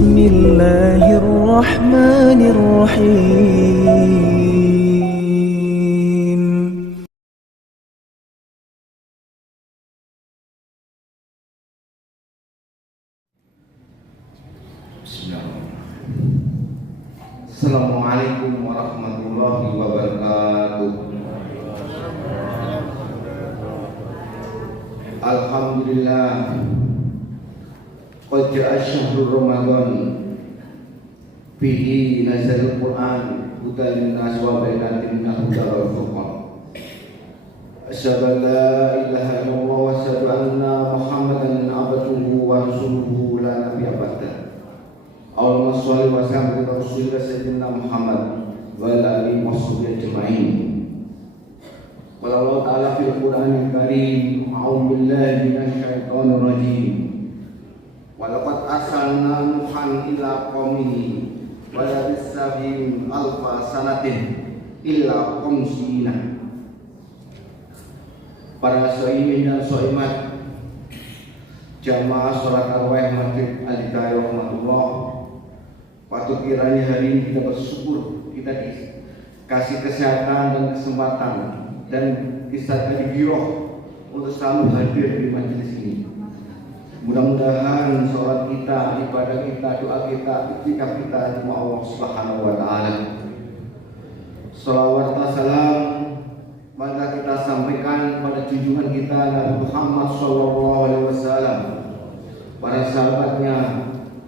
بسم الله الرحمن الرحيم. Assalamualaikum warahmatullahi wabarakatuh. Alhamdulillah, qad ja'a syahrul Ramadan fihi nazalul Qur'an hudan linnas wa bainatin minal huda wal furqan. Asyhadu an la ilaha illallah wa asyhadu anna Muhammadan abduhu wa rasuluhu la nabiyya ba'da. Allahumma sholli wa sallim ala rasulillah sayyidina Muhammad wa ala alihi washabbihi ajma'in. Qala Allah ta'ala fil Qur'anil Karim, a'udzu billahi minasy syaithanir rajim. Wa laqad arsalna Nuhan ila qaumihi wa labisa fihim alfa sanatin illa qamsina. Para shaimin dan shaimat jamaah salat tarawih Masjid Al-Hidayah rahmatullah, patut kiranya hari ini kita bersyukur kita dikasih kesehatan dan kesempatan dan istirahat giroh untuk selalu hadir di majelis ini. Mudah-mudahan sholat kita, ibadah kita, doa kita, itikaf kita cuma Allah Subhanahu wa taala. Shalawat dan salam maka kita sampaikan pada junjungan kita Nabi Muhammad sallallahu alaihi wasallam, para sahabatnya,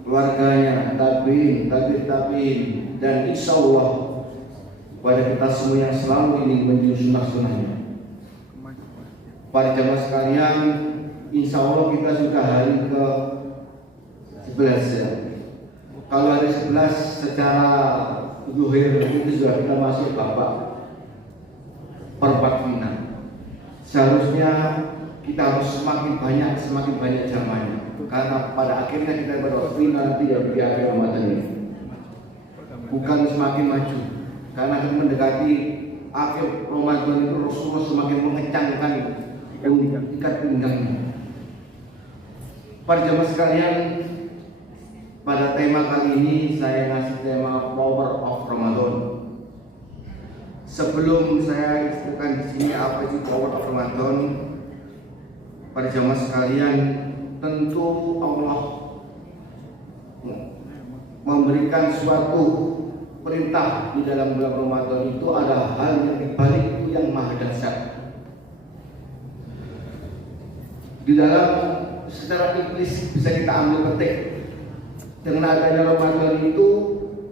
keluarganya, tabi'in, dan insya Allah pada kita semua yang selalu ingin menuju sunnah-sunnahnya. Para jamaah sekalian, insya Allah kita sudah hari ke 11 ya. Kalau hari 11 secara zuhir itu sudah kita masuk babak perempat final. Seharusnya kita harus semakin banyak jamaahnya, karena pada akhirnya kita berfina nanti di akhir Ramadan ini, bukan semakin maju. Karena akan mendekati akhir Ramadan itu Rasulullah semakin mengecangkan ikat pinggangnya. Para jemaah sekalian, pada tema kali ini saya ngasih tema Power of Ramadan. Sebelum saya explain di sini apa itu Power of Ramadan, para jemaah sekalian, tentu Allah memberikan suatu perintah di dalam bulan Ramadan itu ada hal yang dibalik itu yang maha dahsyat. Di dalam secara iblis bisa kita ambil petik, dengan adanya Ramadan itu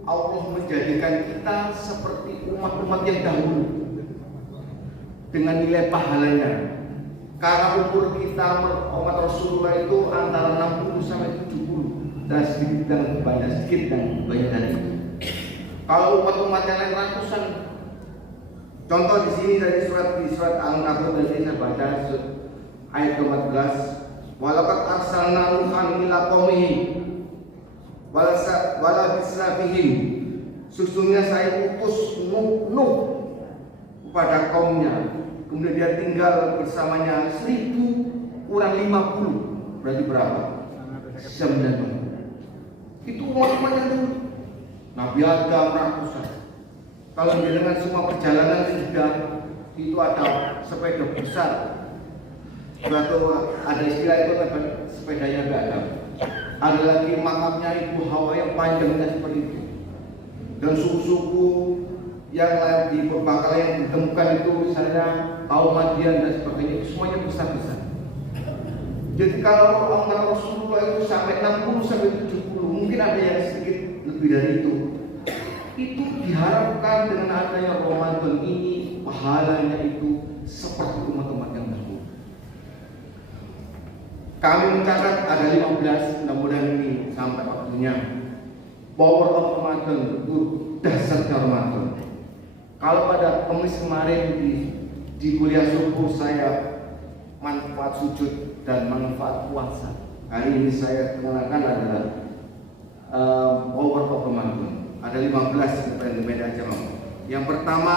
Allah menjadikan kita seperti umat-umat yang dahulu dengan nilai pahalanya. Karena umur kita umat Rasulullah itu antara 60 sampai 70 dan sedikit dan banyak dari itu. Kalau umat-umat yang lain ratusan. Contoh di sini dari surat Al-Ankabut tadi saya baca ayat 14. Walaqad arsalna Nuhan ila qaumihi wala bisnafihim. Sesungguhnya saya utus Nuh kepada kaumnya. Kemudian dia tinggal bersamanya 1000 kurang 50. Berarti berapa? 90. Itu umat-umat yang dulu. Nabi Adam ratusan. Kalau dengan semua perjalanan sudah itu ada sepeda besar. Atau ada istilah itu sepedanya Nabi Adam. Ada lagi makamnya Ibu Hawa yang panjangnya seperti itu. Dan suku-suku yang di Berbakala yang ditemukan itu misalnya kaum Madian dan sebagainya, itu semuanya besar-besar. Jadi kalau angka Rasulullah itu sampai 60 sampai 70, mungkin ada yang sedikit lebih dari itu. Itu diharapkan dengan adanya Ramadan ini pahalanya itu seperti umat-umat yang dahulu. Kami mencatat ada 15, mudah-mudahan ini sampai waktunya. Power of Ramadan itu dasarnya Ramadan. Kalau pada Kamis kemarin di kuliah subuh saya manfaat sujud dan manfaat puasa. Hari ini saya kenalkan adalah power of Ramadan. Ada 15 beda jamaah. Yang pertama,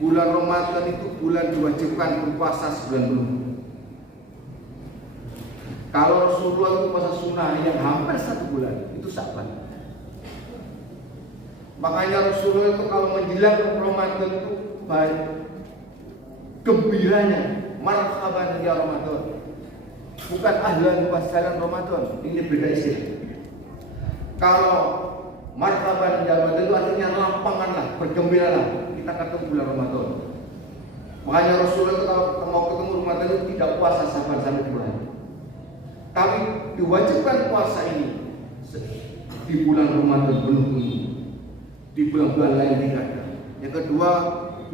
bulan Ramadan itu bulan diwajibkan berpuasa sebulan dulu. Kalau Rasulullah itu puasa sunnah yang hampir 1 bulan, itu Sya'ban. Makanya Rasulullah itu kalau menjelang Ramadan itu baik gembiranya, marhaban ya Ramadan. Bukan ahlan wasalan Ramadan, ini beda istilah. Kalau marhaban ya Ramadan itu artinya lapanganlah, bergembiralah, kita ketemu bulan Ramadan. Makanya Rasulullah itu kalau mau ketemu Ramadan itu tidak puasa Sya'ban sampai bulan. Tapi diwajibkan puasa ini di bulan Ramadan penuh ini, di bulan-bulan lain tidak. Yang kedua,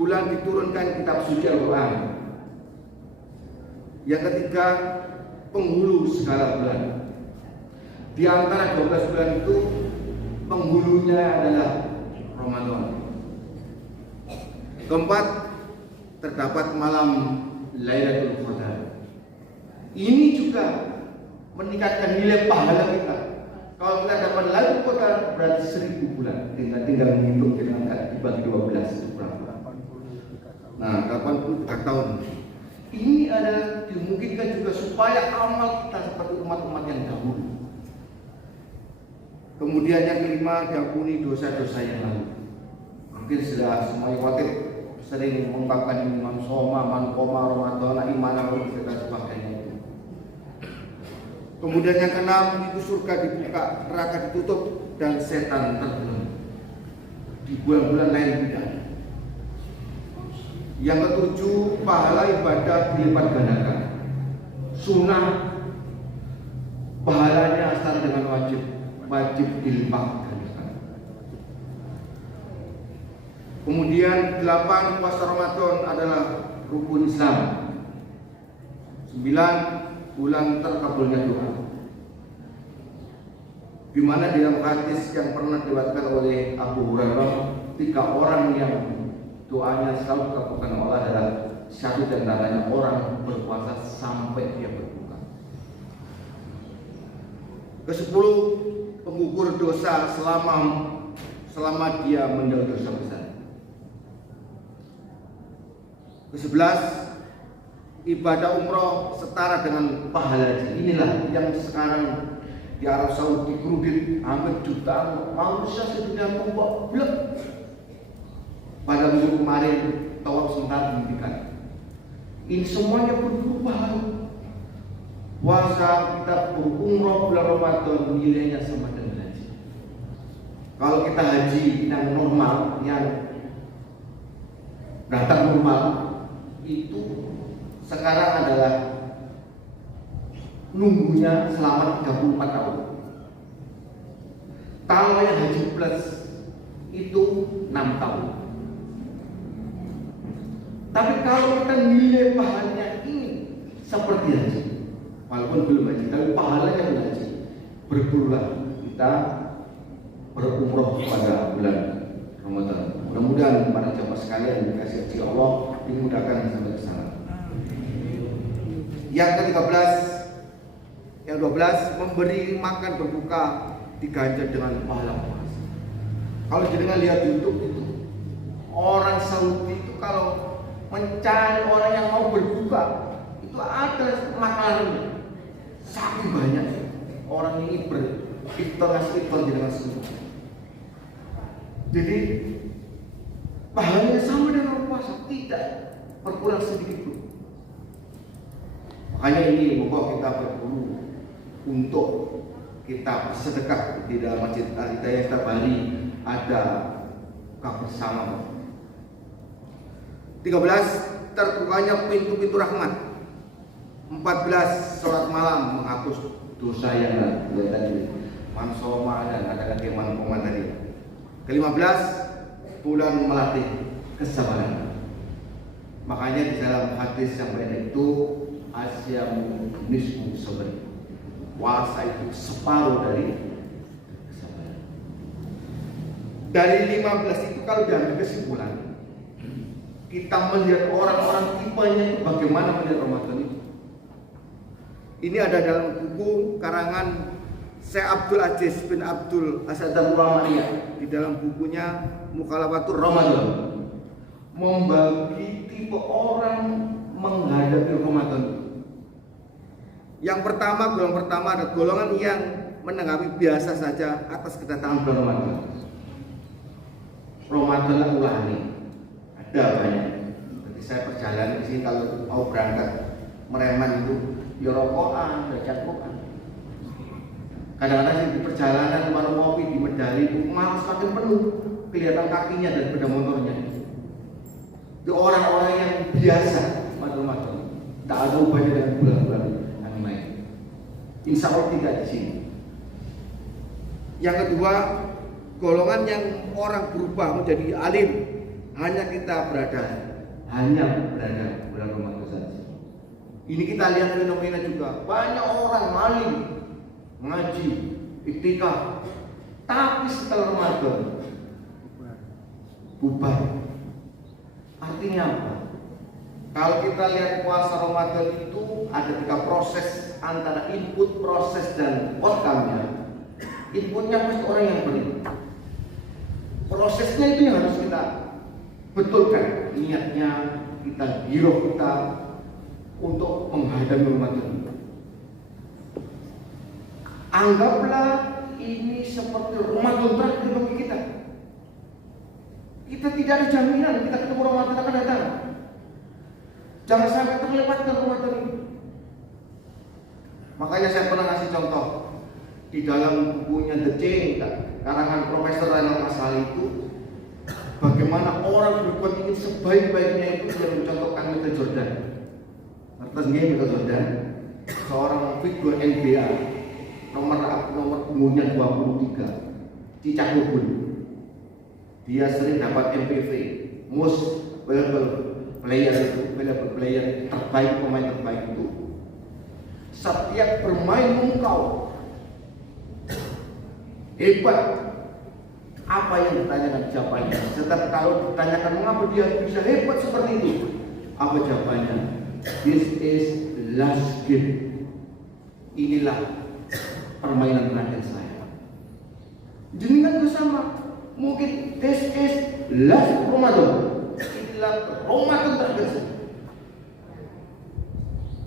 bulan diturunkan kitab suci Al-Quran. Yang ketiga, penghulu segala bulan. Di antara 12 bulan itu, penghulunya adalah Ramadan. Keempat, terdapat malam Lailatul Qadar. Ini juga meningkatkan nilai pahala kita. Kalau kita dapat Lailatul Qadar berarti 1000 bulan. Tinggal menghitung dengan dibagi 12 berapa. Nah, 84 tahun. Ini adalah dimungkinkan juga supaya amal kita seperti umat-umat yang dahulu. Kemudian yang kelima, diampuni dosa-dosa yang lalu. Mungkin sudah semuanya khawatir sering mengungkapkan man soma, man koma, Ramadan, iman, dan sebagainya. Kemudian yang keenam, itu surga dibuka, neraka ditutup, dan setan terbunuh. Di bulan-bulan lain tidak. Yang ketujuh, pahala ibadah dilipat gandakan. Sunnah pahalanya asal dengan wajib dilipat gandakan. Kemudian 8, puasa Ramadan adalah rukun Islam. 9, bulan terkabulnya doa. Di mana di dalam hadis yang pernah diriwayatkan oleh Abu Hurairah, 3 orang yang doanya selalu terkabulkan Allah adalah satu dan antaranya orang berpuasa sampai dia berbuka. Ke-10, penggugur dosa selama dia menjauh dosa besar. Ke-11, ibadah umroh setara dengan pahala haji. Inilah yang sekarang di Arab Saudi kerudit hampir jutaan manusia sedunia tumpah blek. Pada minggu kemarin tawaf sementara dihentikan. Ini semuanya berubah. Puasa kita berumroh bulan Ramadan nilainya sama dengan haji. Kalau kita haji yang normal, yang datang normal, itu sekarang adalah nunggunya selama 34 tahun. Kalau yang haji plus itu 6 tahun. Tapi kalau kita nilai pahalanya ini seperti haji, walaupun belum haji, tapi pahalanya haji, berbulan kita berumroh pada bulan Ramadan. Mudah-mudahan para jamaah sekalian dikasih rezeki Allah dimudahkan sampai ke sana. Yang ke-13, yang 12, memberi makan berbuka diganjar dengan pahala puasa. Kalau jenengan lihat YouTube itu, orang Saudi itu kalau mencari orang yang mau berbuka itu ada makanannya. Saking banyak orang ini beriftar dengan semua. Jadi pahalanya sama dengan puasa, tidak berkurang sedikit pun. Makanya ini pokok kita berburu untuk kita sedekah di dalam Masjid Al-Hidayah setiap hari ada kebersamaan. 13, terbukanya pintu-pintu rahmat. 14, sholat malam menghapus dosa yang lalu tadi, mansoma dan ada lagi mankoman tadi. Ke-15, bulan melatih kesabaran. Makanya di dalam hadis yang lain itu asyamu nisfu sabr. Puasa itu separuh dari kesabaran. Dari 15 itu kalau diambil kesimpulan, kita melihat orang-orang tipenya itu bagaimana melihat Ramadan itu. Ini ada dalam buku karangan Syekh Abdul Aziz bin Abdul Asadar Rahmaniyah di dalam bukunya Mukhalafatur Ramadan, membagi tipe orang menghadapi Ramadan. Yang pertama, golongan pertama ada golongan yang menanggapi biasa saja atas kedatangan bulan Ramadan. Ramadan ulani ada banyak. Jadi saya perjalanan di sini kalau mau berangkat Mereman itu ya rokokan, baca Quran. Kadang-kadang di perjalanan warung kopi di Medali itu malah semakin penuh, kelihatan kakinya dan sepeda motornya. Itu orang-orang yang biasa macam-macam, tak ada hubungannya dengan bulan-bulan yang lain. Insya Allah tidak di sini. Yang kedua, golongan yang orang berubah menjadi alim, hanya berada bulan Ramadan saja. Ini kita lihat fenomena juga, banyak orang alim, ngaji, iktikaf, tapi setelah Ramadan bubar. Artinya apa? Kalau kita lihat puasa Ramadan itu ada 3 proses antara input, proses, dan outcome-nya. Inputnya pasti orang yang beri. Prosesnya itu yang harus kita betulkan, niatnya kita, giroh kita untuk menghadapi Ramadan. Anggaplah ini seperti Ramadan terakhir bagi kita. Kita tidak ada jaminan kita ketemu Ramadan akan datang. Jangan sampai terlewatkan Ramadan ini. Makanya saya pernah ngasih contoh di dalam bukunya The Chain, karangan Profesor Rainal Asali itu, bagaimana orang berbuat ingin sebaik-baiknya itu yang mencontohkan Michael Jordan. Atas Michael Jordan, seorang figur NBA, nomor punggungnya 23, Cicak Bubun. Dia sering dapat MPV, Most Valuable Player, terbaik, pemain terbaik itu. Setiap bermain mengkau hebat. Apa yang ditanyakan jawabannya? Setiap kalau ditanyakan mengapa dia bisa hebat seperti itu, apa jawabannya? This is last game. Inilah permainan terakhir saya. Jenengan bersama. Mungkin this is last Ramadan. Inilah Ramadan terakhir saya.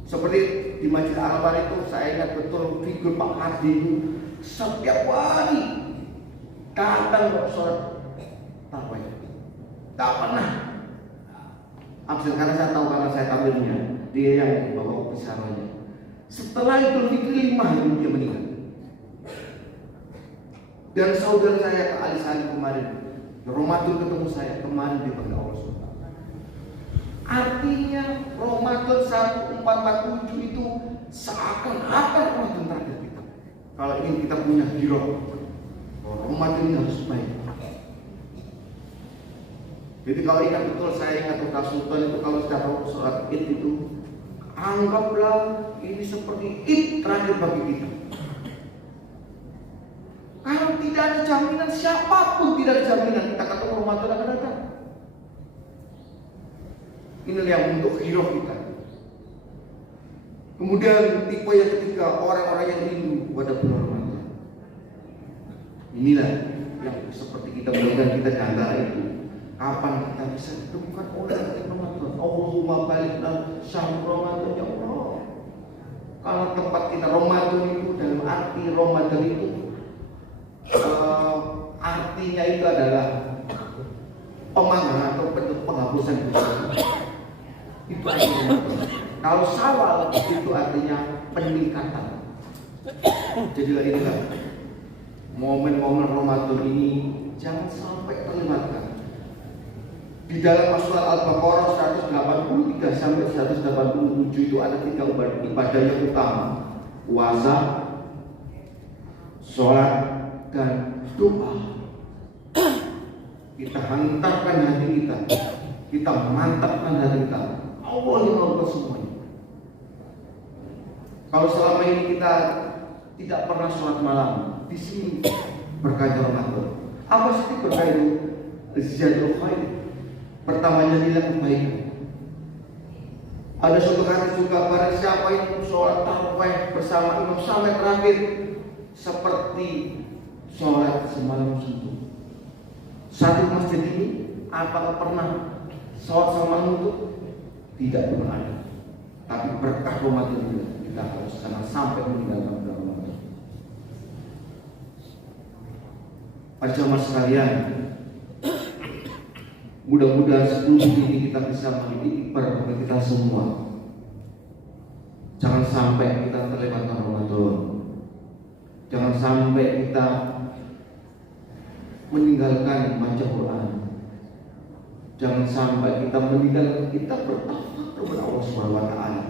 Seperti di Masjid Al-Akbar itu, saya ingat betul figur Pak Hadi itu setiap hari datang sholat tarawih. Tak pernah absen karena saya tahu, karena saya tampilnya dia yang bawa pisaranya. Setelah Idul Fitri 5 hari dia meninggal. Dan saudara saya Kak Ali Salim kemarin Ramadan ketemu saya kemarin di bangga Allah SWT. Artinya Ramadan 1447 itu seakan-akan Ramadan terakhir kita. Kalau ingin kita punya giroh, Ramadan ini harus baik. Jadi kalau ingat betul, saya ingat Ustaz Sultan itu kalau setiap sholat Id itu, anggaplah ini seperti Id terakhir bagi kita. Kalau tidak ada jaminan, siapapun tidak ada jaminan kita ketemu Ramadan akan datang. Inilah yang untuk giroh kita. Kemudian tipe yang ketiga, orang-orang yang rindu pada bulan Ramadan. Inilah yang seperti kita melihat kita di antara itu. Kapan kita bisa ditemukan oleh Ramadan? Allahumma balikna syahr Ramadan, ya Allah. Kalau tempat kita Ramadan itu dalam arti Ramadan itu artinya itu adalah pemanggangan atau penghapusan dosa. Itu artinya. Kalau Syawal itu artinya peningkatan. Jadilah inilah momen-momen Ramadan ini jangan sampai terlewatkan. Di dalam Surah Al-Baqarah 183 sampai 187 itu ada 3 ibadah yang utama: puasa, sholat, dan doa. Kita hantarkan hati kita mantapkan hati kita. Allah yang melakukan semuanya. Kalau selama ini kita tidak pernah sholat malam, di sini berkah Ramadan. Apa sih berkah itu? Ziyadul khair. Pertamanya nilai kebaikan. Ada suatu kata juga, pada siapa yang sholat tarawih bersama imam sampai terakhir seperti sholat semalam suntuk. Satu masjid ini apakah pernah sholat semalam itu? Tidak pernah ada. Tapi berkah Ramadan kita kita harus jangan sampai meninggalkan bulan Ramadan. Para jamaah sekalian, mudah-mudahan 10 ini kita bisa meniti ibadah kita semua. Jangan sampai kita terlewatkan Ramadan. Jangan sampai kita meninggalkan baca Quran. Jangan sampai kita meninggalkan kita bertafakur kepada Allah Subhanahu wa taala.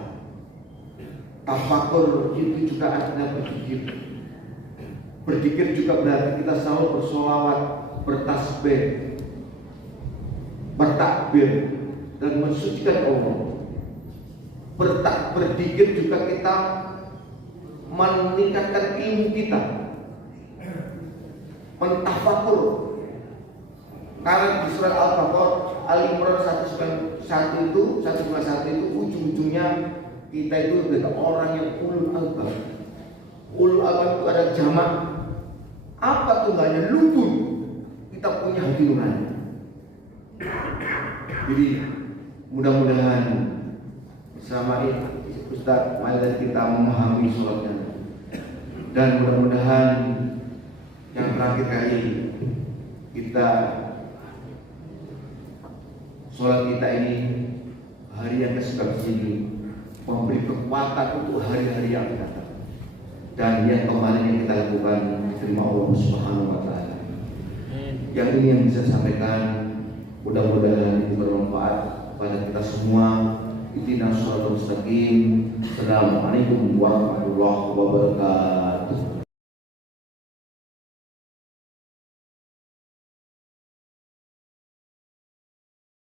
Tafakur itu juga artinya berzikir. Berzikir juga berarti kita selalu bersolawat, bertasbih, bertakbir dan mensucikan Allah. Berzikir juga kita meningkatkan ilmu kita, mentafakur. Karena di surat Al-Baqarah Al-Imran 151 itu ujung-ujungnya kita itu adalah orang yang ulul albab. Ulul albab itu ada jamak. Apa tujuannya? Lubun. Kita punya hati nurani. Jadi mudah-mudahan bersama Ustaz Maidan kita memahami sholatnya, dan mudah-mudahan yang terakhir kali kita sholat kita ini hari yang ke-11 ini memberi kekuatan untuk hari-hari yang akan datang, dan yang kemarin yang kita lakukan diterima Allah Subhanahu wa taala. Yang ini yang bisa sampaikan, mudah-mudahan ini bermanfaat pada kita semua. Ihdinas shiratal mustaqim. Assalamualaikum warahmatullahi wabarakatuh.